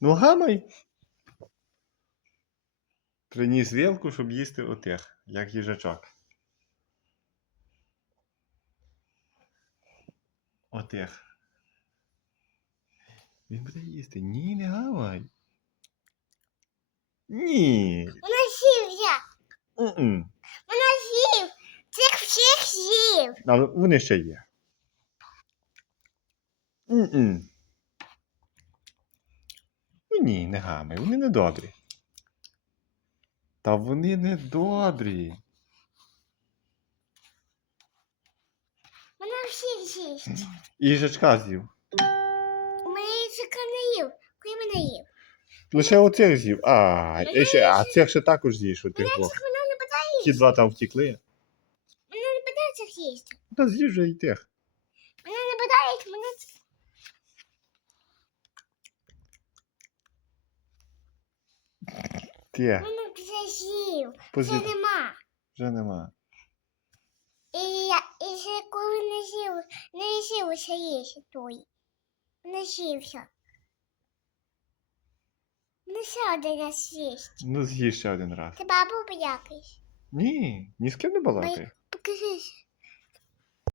Ну гамай. Приніс вилку, щоб їсти отих, як їжачок. Отих. Він буде їсти. Ні, не гамай. Ні. Вона сівся. М-м. Вона сів. Цих всіх сів. Але вони ще є. М-м. Ні, не гамай, вони не добрі. Та вони не добрі. Вона всіх з'їсть. І їжачка з'їв. У мене язика не їв. Коли мене їв. Лише оцих з'їв. А, і ще, а цих ще також з'їш, Мене двох. цих вона не питає. Ті два там втекли. Мене не питає цих їсти. Та з'їж же і тих. Мене не питають, мене ц- Ті, мене вже з'їв. Позі... нема. вже нема. І я і ще коли не з'їв, не з'їв ще їсти той. Не з'ївся. Не ще один раз з'їсть. Ну з'їж ще один раз. Це бабу якийсь. Ні, ні з ким не балакай. Покажись.